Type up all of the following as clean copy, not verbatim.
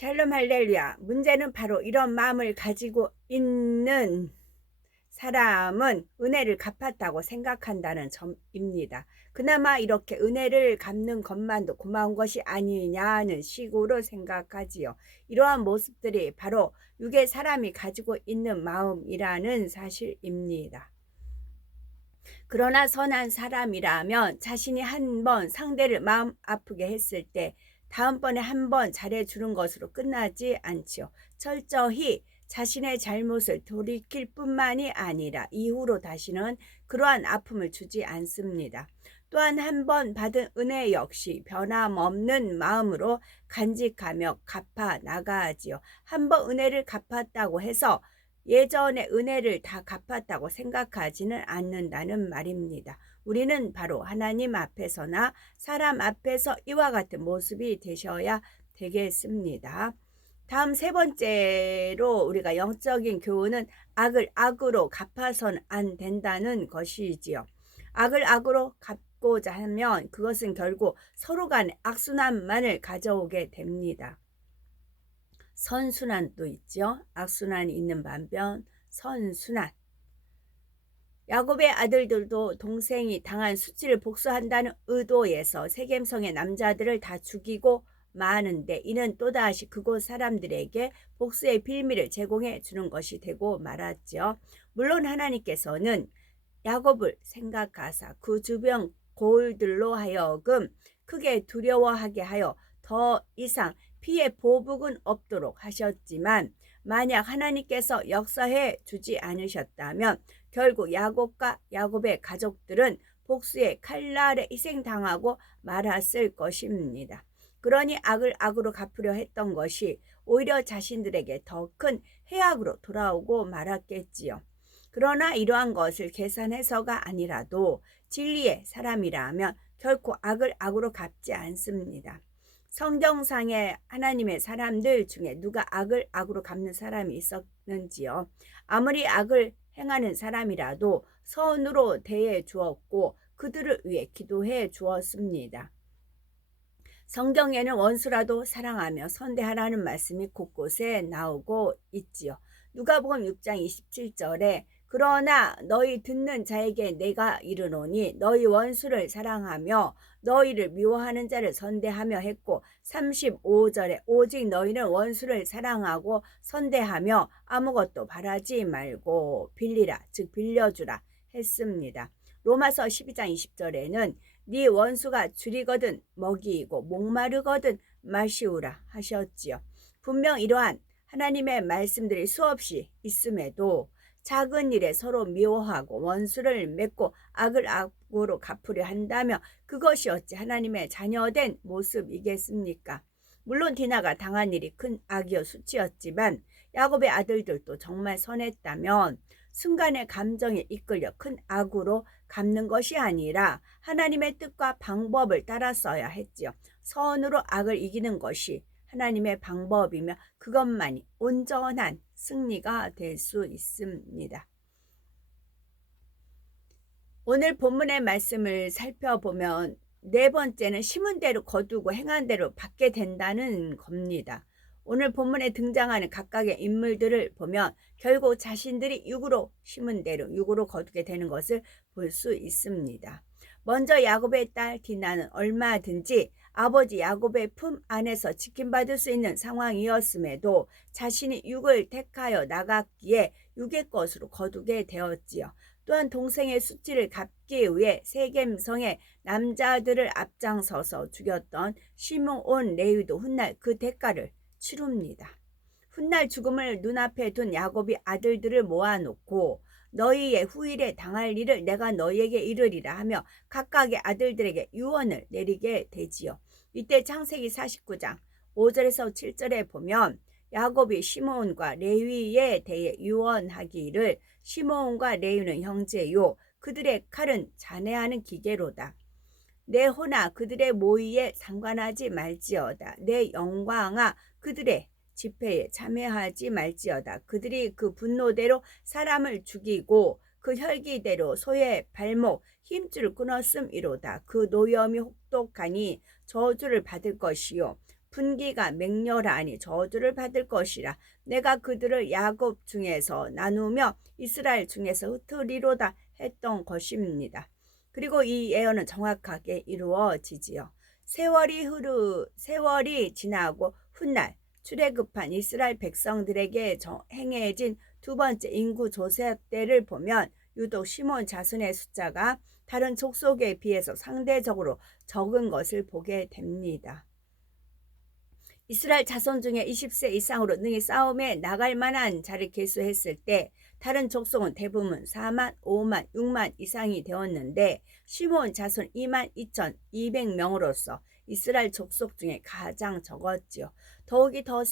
샬롬 할렐루야. 문제는 바로 이런 마음을 가지고 있는 사람은 은혜를 갚았다고 생각한다는 점입니다. 그나마 이렇게 은혜를 갚는 것만도 고마운 것이 아니냐는 식으로 생각하지요. 이러한 모습들이 바로 육의 사람이 가지고 있는 마음이라는 사실입니다. 그러나 선한 사람이라면 자신이 한 번 상대를 마음 아프게 했을 때 다음번에 한 번 잘해주는 것으로 끝나지 않지요. 철저히 자신의 잘못을 돌이킬 뿐만이 아니라 이후로 다시는 그러한 아픔을 주지 않습니다. 또한 한 번 받은 은혜 역시 변함없는 마음으로 간직하며 갚아 나가지요. 한 번 은혜를 갚았다고 해서 예전의 은혜를 다 갚았다고 생각하지는 않는다는 말입니다. 우리는 바로 하나님 앞에서나 사람 앞에서 이와 같은 모습이 되셔야 되겠습니다. 다음 세 번째로 우리가 영적인 교훈은 악을 악으로 갚아서는 안 된다는 것이지요. 악을 악으로 갚고자 하면 그것은 결국 서로 간의 악순환만을 가져오게 됩니다. 선순환도 있죠. 악순환이 있는 반면 선순환. 야곱의 아들들도 동생이 당한 수치를 복수한다는 의도에서 세겜성의 남자들을 다 죽이고 마는데 이는 또다시 그곳 사람들에게 복수의 빌미를 제공해 주는 것이 되고 말았죠. 물론 하나님께서는 야곱을 생각하사 그 주변 고을들로 하여금 크게 두려워하게 하여 더 이상 피해 보복은 없도록 하셨지만 만약 하나님께서 역사해 주지 않으셨다면 결국 야곱과 야곱의 가족들은 복수의 칼날에 희생당하고 말았을 것입니다. 그러니 악을 악으로 갚으려 했던 것이 오히려 자신들에게 더 큰 해악으로 돌아오고 말았겠지요. 그러나 이러한 것을 계산해서가 아니라도 진리의 사람이라면 결코 악을 악으로 갚지 않습니다. 성경상의 하나님의 사람들 중에 누가 악을 악으로 갚는 사람이 있었는지요. 아무리 악을 행하는 사람이라도 선으로 대해 주었고 그들을 위해 기도해 주었습니다. 성경에는 원수라도 사랑하며 선대하라는 말씀이 곳곳에 나오고 있지요. 누가복음 6장 27절에 그러나 너희 듣는 자에게 내가 이르노니 너희 원수를 사랑하며 너희를 미워하는 자를 선대하며 했고 35절에 오직 너희는 원수를 사랑하고 선대하며 아무것도 바라지 말고 빌리라 즉 빌려주라 했습니다. 로마서 12장 20절에는 네 원수가 줄이거든 먹이고 목마르거든 마시우라 하셨지요. 분명 이러한 하나님의 말씀들이 수없이 있음에도 작은 일에 서로 미워하고 원수를 맺고 악을 악으로 갚으려 한다면 그것이 어찌 하나님의 자녀된 모습이겠습니까? 물론 디나가 당한 일이 큰 악이요 수치였지만 야곱의 아들들도 정말 선했다면 순간의 감정에 이끌려 큰 악으로 갚는 것이 아니라 하나님의 뜻과 방법을 따랐어야 했지요. 선으로 악을 이기는 것이 하나님의 방법이며 그것만이 온전한 승리가 될 수 있습니다. 오늘 본문의 말씀을 살펴보면 네 번째는 심은 대로 거두고 행한 대로 받게 된다는 겁니다. 오늘 본문에 등장하는 각각의 인물들을 보면 결국 자신들이 육으로 심은 대로 육으로 거두게 되는 것을 볼 수 있습니다. 먼저 야곱의 딸 디나는 얼마든지 아버지 야곱의 품 안에서 지킴받을 수 있는 상황이었음에도 자신이 육을 택하여 나갔기에 육의 것으로 거두게 되었지요. 또한 동생의 수치를 갚기 위해 세겜성의 남자들을 앞장서서 죽였던 시므온 레위도 훗날 그 대가를 치릅니다. 훗날 죽음을 눈앞에 둔 야곱이 아들들을 모아놓고 너희의 후일에 당할 일을 내가 너희에게 이르리라 하며 각각의 아들들에게 유언을 내리게 되지요. 이때 창세기 49장 5절에서 7절에 보면 야곱이 시므온과 레위에 대해 유언하기를 시므온과 레위는 형제요 그들의 칼은 잔해하는 기계로다. 내 호나 그들의 모의에 상관하지 말지어다. 내 영광아 그들의 집회에 참여하지 말지어다. 그들이 그 분노대로 사람을 죽이고 그 혈기대로 소의 발목 힘줄을 끊었음이로다. 그 노염이 혹독하니 저주를 받을 것이요 분기가 맹렬하니 저주를 받을 것이라. 내가 그들을 야곱 중에서 나누며 이스라엘 중에서 흩으리로다 했던 것입니다. 그리고 이 예언은 정확하게 이루어지지요. 세월이 지나고 훗날 출애굽한 이스라엘 백성들에게 행해진 두 번째 인구 조사 때를 보면 유독 시몬 자손의 숫자가 다른 족속에 비해서 상대적으로 적은 것을 보게 됩니다. 이스라엘 자손 중에 20세 이상으로 능히 싸움에 나갈 만한 자를 계수했을 때 다른 족속은 대부분 4만, 5만, 6만 이상이 되었는데 시몬 자손 2만 2,200명으로서 이스라엘 족속 중에 가장 적었지요. 더욱이 더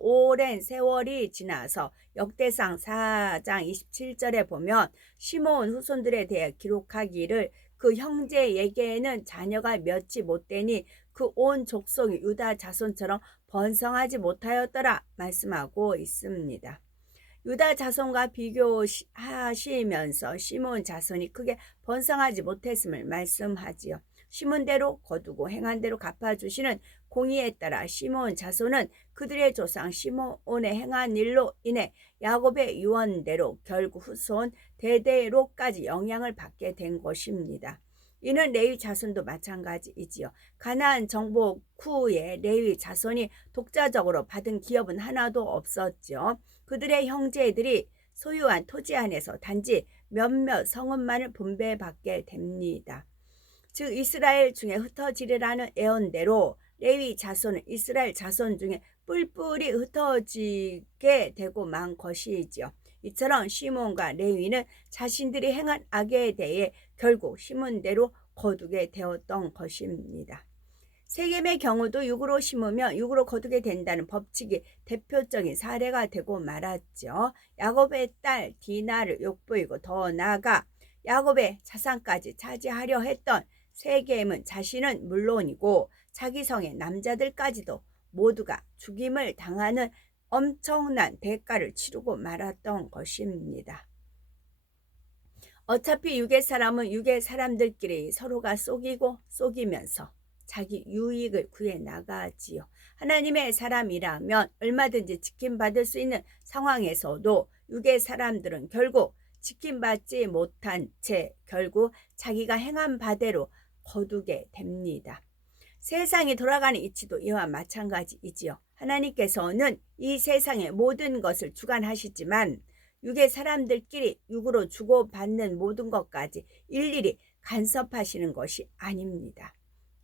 오랜 세월이 지나서 역대상 4장 27절에 보면 시몬 후손들에 대해 기록하기를 그 형제에게는 자녀가 몇이 못되니 그 온 족속이 유다 자손처럼 번성하지 못하였더라 말씀하고 있습니다. 유다 자손과 비교하시면서 시몬 자손이 크게 번성하지 못했음을 말씀하지요. 심은 대로 거두고 행한 대로 갚아주시는 공의에 따라 시몬 자손은 그들의 조상 시몬의 행한 일로 인해 야곱의 유언대로 결국 후손 대대로까지 영향을 받게 된 것입니다. 이는 레위 자손도 마찬가지이지요. 가나안 정복 후에 레위 자손이 독자적으로 받은 기업은 하나도 없었죠. 그들의 형제들이 소유한 토지 안에서 단지 몇몇 성읍만을 분배받게 됩니다. 즉 이스라엘 중에 흩어지리라는 예언대로 레위 자손은 이스라엘 자손 중에 뿔뿔이 흩어지게 되고 만 것이지요. 이처럼 시몬과 레위는 자신들이 행한 악에 대해 결국 심은 대로 거두게 되었던 것입니다. 세겜의 경우도 육으로 심으면 육으로 거두게 된다는 법칙이 대표적인 사례가 되고 말았죠. 야곱의 딸 디나를 욕보이고 더 나아가 야곱의 자산까지 차지하려 했던 세겜은 자신은 물론이고 자기 성의 남자들까지도 모두가 죽임을 당하는 엄청난 대가를 치르고 말았던 것입니다. 어차피 육의 사람은 육의 사람들끼리 서로가 속이면서 자기 유익을 구해 나가지요. 하나님의 사람이라면 얼마든지 지킴받을 수 있는 상황에서도 육의 사람들은 결국 지킴받지 못한 채 결국 자기가 행한 바대로 거두게 됩니다. 세상이 돌아가는 이치도 이와 마찬가지이지요. 하나님께서는 이 세상의 모든 것을 주관하시지만 육의 사람들끼리 육으로 주고받는 모든 것까지 일일이 간섭하시는 것이 아닙니다.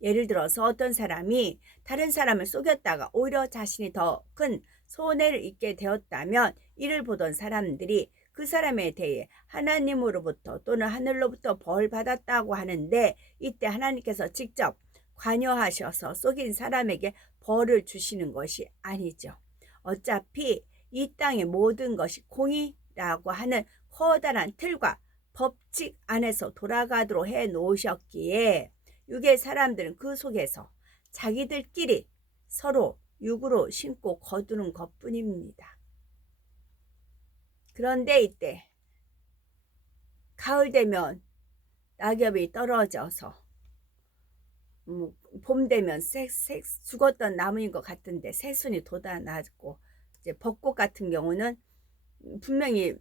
예를 들어서 어떤 사람이 다른 사람을 속였다가 오히려 자신이 더 큰 손해를 입게 되었다면 이를 보던 사람들이 그 사람에 대해 하나님으로부터 또는 하늘로부터 벌 받았다고 하는데 이때 하나님께서 직접 관여하셔서 속인 사람에게 벌을 주시는 것이 아니죠. 어차피 이 땅의 모든 것이 공의라고 하는 커다란 틀과 법칙 안에서 돌아가도록 해 놓으셨기에 육의 사람들은 그 속에서 자기들끼리 서로 육으로 심고 거두는 것뿐입니다. 그런데 이때 가을 되면 낙엽이 떨어져서 봄 되면 죽었던 나무인 것 같은데 새순이 돋아나고 이제 벚꽃 같은 경우는 분명히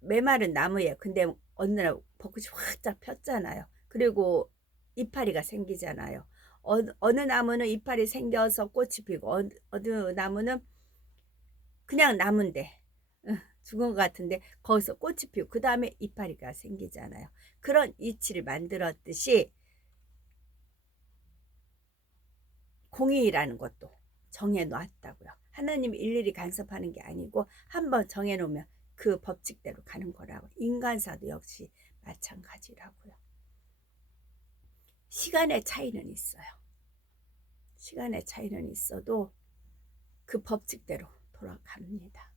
메마른 나무예요. 근데 어느 날 벚꽃이 활짝 폈잖아요. 그리고 이파리가 생기잖아요. 어느 나무는 이파리 생겨서 꽃이 피고 어느 나무는 그냥 나무인데 죽은 것 같은데 거기서 꽃이 피고 그 다음에 이파리가 생기잖아요. 그런 이치를 만들었듯이 공의라는 것도 정해놓았다고요. 하나님이 일일이 간섭하는 게 아니고 한번 정해놓으면 그 법칙대로 가는 거라고. 인간사도 역시 마찬가지라고요. 시간의 차이는 있어요. 시간의 차이는 있어도 그 법칙대로 돌아갑니다.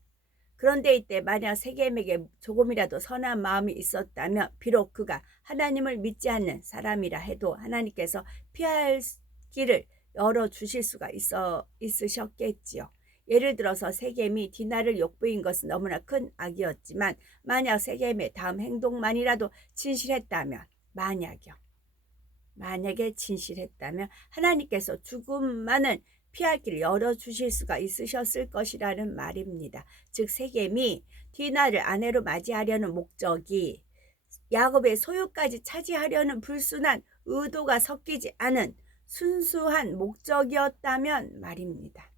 그런데 이때 만약 세겜에게 조금이라도 선한 마음이 있었다면 비록 그가 하나님을 믿지 않는 사람이라 해도 하나님께서 피할 길을 열어주실 수가 있으셨겠지요. 예를 들어서 세겜이 디나를 욕보인 것은 너무나 큰 악이었지만 만약 세겜의 다음 행동만이라도 진실했다면 만약에 진실했다면 하나님께서 조금만은 피할 길을 열어주실 수가 있으셨을 것이라는 말입니다. 즉 세겜이 디나를 아내로 맞이하려는 목적이 야곱의 소유까지 차지하려는 불순한 의도가 섞이지 않은 순수한 목적이었다면 말입니다.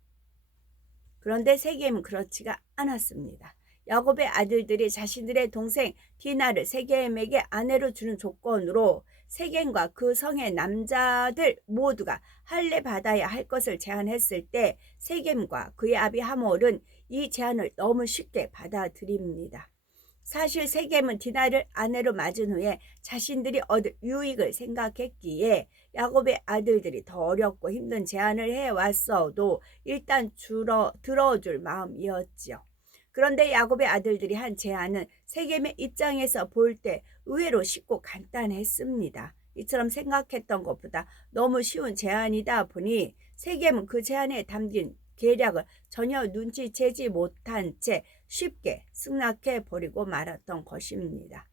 그런데 세겜은 그렇지가 않았습니다. 야곱의 아들들이 자신들의 동생 디나를 세겜에게 아내로 주는 조건으로 세겜과 그 성의 남자들 모두가 할례 받아야 할 것을 제안했을 때 세겜과 그의 아비 하몰은 이 제안을 너무 쉽게 받아들입니다. 사실 세겜은 디나를 아내로 맞은 후에 자신들이 얻을 유익을 생각했기에 야곱의 아들들이 더 어렵고 힘든 제안을 해왔어도 일단 들어줄 마음이었지요. 그런데 야곱의 아들들이 한 제안은 세겜의 입장에서 볼 때 의외로 쉽고 간단했습니다. 이처럼 생각했던 것보다 너무 쉬운 제안이다 보니 세겜은 그 제안에 담긴 계략을 전혀 눈치채지 못한 채 쉽게 승낙해 버리고 말았던 것입니다.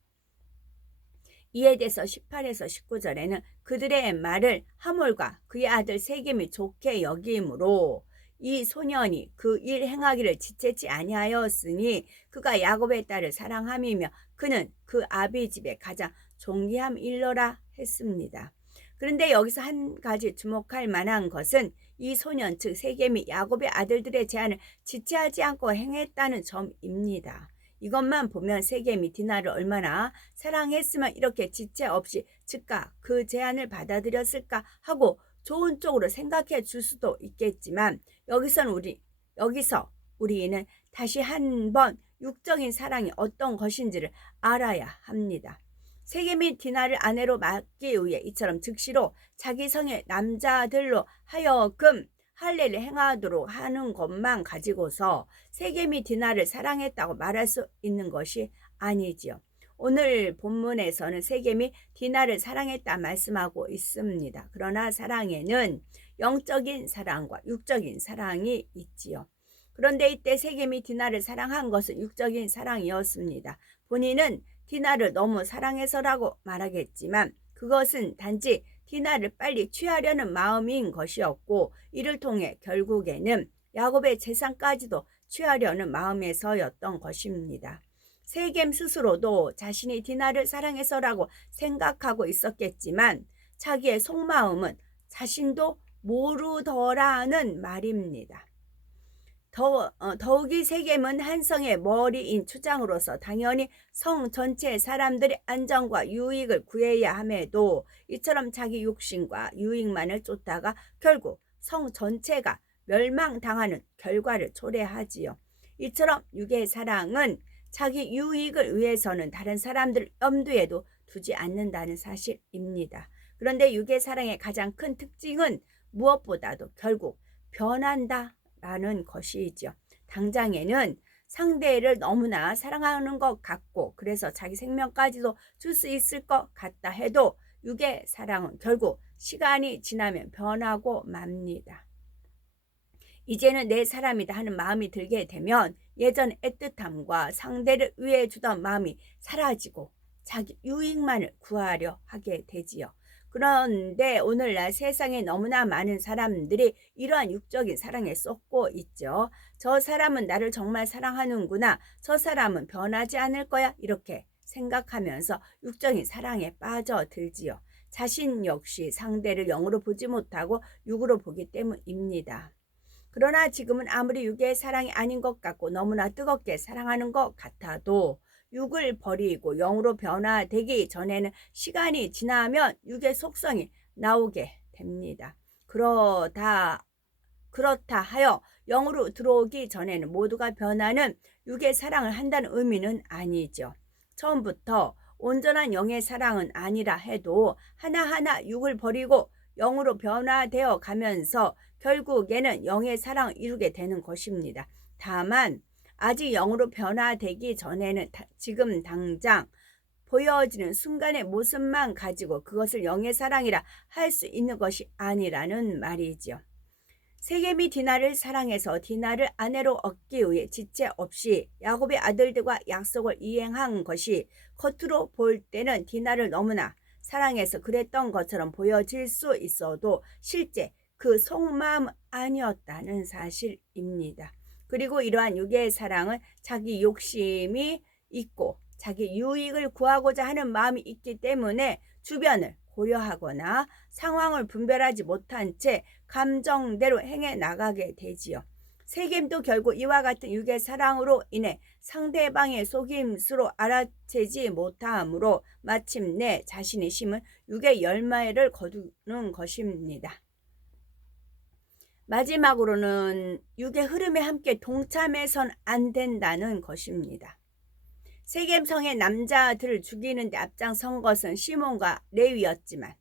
이에 대해서 18에서 19절에는 그들의 말을 하몰과 그의 아들 세겜이 좋게 여기므로 이 소년이 그 일 행하기를 지체치 아니하였으니 그가 야곱의 딸을 사랑함이며 그는 그 아비 집에 가장 존귀함일러라 했습니다. 그런데 여기서 한 가지 주목할 만한 것은 이 소년 즉 세겜이 야곱의 아들들의 제안을 지체하지 않고 행했다는 점입니다. 이것만 보면 세겜이 디나를 얼마나 사랑했으면 이렇게 지체 없이 즉각 그 제안을 받아들였을까 하고 좋은 쪽으로 생각해 줄 수도 있겠지만 여기서 우리는 다시 한번 육적인 사랑이 어떤 것인지를 알아야 합니다. 세겜이 디나를 아내로 맞기 위해 이처럼 즉시로 자기 성의 남자들로 하여금 할례를 행하도록 하는 것만 가지고서 세겜이 디나를 사랑했다고 말할 수 있는 것이 아니지요. 오늘 본문에서는 세겜이 디나를 사랑했다 말씀하고 있습니다. 그러나 사랑에는 영적인 사랑과 육적인 사랑이 있지요. 그런데 이때 세겜이 디나를 사랑한 것은 육적인 사랑이었습니다. 본인은 디나를 너무 사랑해서라고 말하겠지만 그것은 단지 디나를 빨리 취하려는 마음인 것이었고 이를 통해 결국에는 야곱의 재산까지도 취하려는 마음에서였던 것입니다. 세겜 스스로도 자신이 디나를 사랑해서라고 생각하고 있었겠지만 자기의 속마음은 자신도 모르더라는 말입니다. 더욱이 세겜은 한 성의 머리인 추장으로서 당연히 성 전체의 사람들의 안전과 유익을 구해야 함에도 이처럼 자기 욕심과 유익만을 쫓다가 결국 성 전체가 멸망당하는 결과를 초래하지요. 이처럼 육의 사랑은 자기 유익을 위해서는 다른 사람들을 염두에도 두지 않는다는 사실입니다. 그런데 육의 사랑의 가장 큰 특징은 무엇보다도 결국 변한다 라는 것이죠. 당장에는 상대를 너무나 사랑하는 것 같고 그래서 자기 생명까지도 줄 수 있을 것 같다 해도 육의 사랑은 결국 시간이 지나면 변하고 맙니다. 이제는 내 사람이다 하는 마음이 들게 되면 예전 애틋함과 상대를 위해 주던 마음이 사라지고 자기 유익만을 구하려 하게 되지요. 그런데 오늘날 세상에 너무나 많은 사람들이 이러한 육적인 사랑에 쏟고 있죠. 저 사람은 나를 정말 사랑하는구나. 저 사람은 변하지 않을 거야. 이렇게 생각하면서 육적인 사랑에 빠져들지요. 자신 역시 상대를 영으로 보지 못하고 육으로 보기 때문입니다. 그러나 지금은 아무리 육의 사랑이 아닌 것 같고 너무나 뜨겁게 사랑하는 것 같아도 육을 버리고 영으로 변화되기 전에는 시간이 지나면 육의 속성이 나오게 됩니다. 그렇다 하여 영으로 들어오기 전에는 모두가 변하는 육의 사랑을 한다는 의미는 아니죠. 처음부터 온전한 영의 사랑은 아니라 해도 하나하나 육을 버리고 영으로 변화되어 가면서 결국에는 영의 사랑을 이루게 되는 것입니다. 다만 아직 영으로 변화되기 전에는 지금 당장 보여지는 순간의 모습만 가지고 그것을 영의 사랑이라 할 수 있는 것이 아니라는 말이죠. 세겜이 디나를 사랑해서 디나를 아내로 얻기 위해 지체 없이 야곱의 아들들과 약속을 이행한 것이 겉으로 볼 때는 디나를 너무나 사랑해서 그랬던 것처럼 보여질 수 있어도 실제 그 속마음 아니었다는 사실입니다. 그리고 이러한 육의 사랑은 자기 욕심이 있고 자기 유익을 구하고자 하는 마음이 있기 때문에 주변을 고려하거나 상황을 분별하지 못한 채 감정대로 행해 나가게 되지요. 세겜도 결국 이와 같은 육의 사랑으로 인해 상대방의 속임수로 알아채지 못함으로 마침내 자신이 심은 육의 열매를 거두는 것입니다. 마지막으로는 육의 흐름에 함께 동참해선 안 된다는 것입니다. 세겜성의 남자들을 죽이는 데 앞장선 것은 시몬과 레위였지만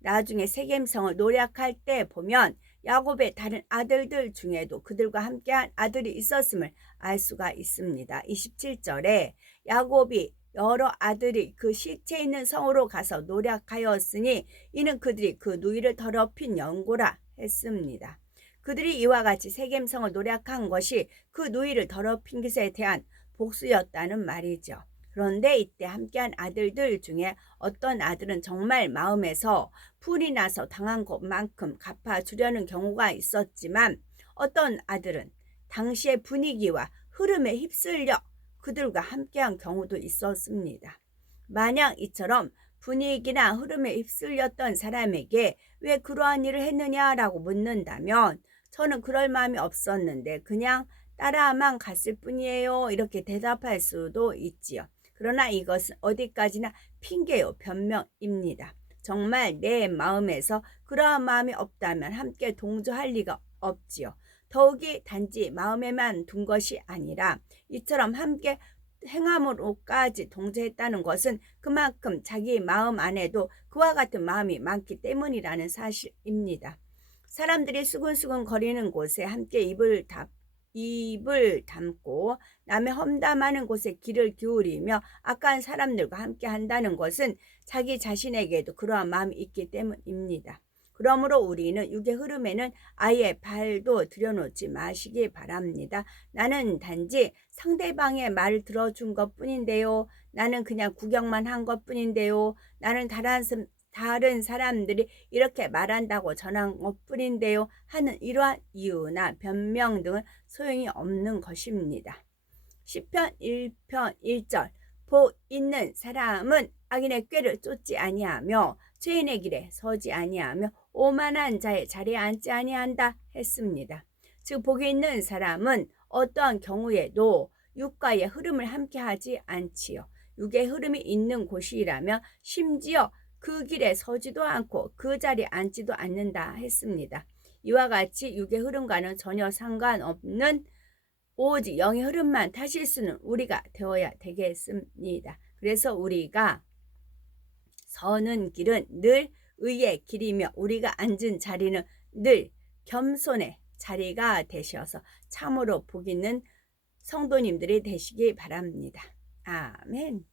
나중에 세겜성을 노략할 때 보면 야곱의 다른 아들들 중에도 그들과 함께한 아들이 있었음을 알 수가 있습니다. 27절에 야곱이 여러 아들이 그 시체 있는 성으로 가서 노략하였으니 이는 그들이 그 누이를 더럽힌 연고라 했습니다. 그들이 이와 같이 세겜성을 노략한 것이 그 누이를 더럽힌 것에 대한 복수였다는 말이죠. 그런데 이때 함께한 아들들 중에 어떤 아들은 정말 마음에서 풀이 나서 당한 것만큼 갚아주려는 경우가 있었지만 어떤 아들은 당시의 분위기와 흐름에 휩쓸려 그들과 함께한 경우도 있었습니다. 만약 이처럼 분위기나 흐름에 휩쓸렸던 사람에게 왜 그러한 일을 했느냐라고 묻는다면 저는 그럴 마음이 없었는데 그냥 따라만 갔을 뿐이에요. 이렇게 대답할 수도 있지요. 그러나 이것은 어디까지나 핑계요 변명입니다. 정말 내 마음에서 그러한 마음이 없다면 함께 동조할 리가 없지요. 더욱이 단지 마음에만 둔 것이 아니라 이처럼 함께 행함으로까지 동조했다는 것은 그만큼 자기 마음 안에도 그와 같은 마음이 많기 때문이라는 사실입니다. 사람들이 수근수근 거리는 곳에 함께 입을 담고 남의 험담하는 곳에 귀를 기울이며 악한 사람들과 함께 한다는 것은 자기 자신에게도 그러한 마음이 있기 때문입니다. 그러므로 우리는 육의 흐름에는 아예 발도 들여놓지 마시기 바랍니다. 나는 단지 상대방의 말을 들어준 것뿐인데요. 나는 그냥 구경만 한 것뿐인데요. 나는 다른 사람들이 이렇게 말한다고 전한 것뿐인데요 하는 이러한 이유나 변명 등은 소용이 없는 것입니다. 시편 1편 1절 복 있는 사람은 악인의 꾀를 쫓지 아니하며 죄인의 길에 서지 아니하며 오만한 자의 자리에 앉지 아니한다 했습니다. 즉 복이 있는 사람은 어떠한 경우에도 육과의 흐름을 함께하지 않지요. 육의 흐름이 있는 곳이라면 심지어 그 길에 서지도 않고 그 자리에 앉지도 않는다 했습니다. 이와 같이 육의 흐름과는 전혀 상관없는 오직 영의 흐름만 타실 수는 우리가 되어야 되겠습니다. 그래서 우리가 서는 길은 늘 의의 길이며 우리가 앉은 자리는 늘 겸손의 자리가 되셔서 참으로 복 있는 성도님들이 되시기 바랍니다. 아멘.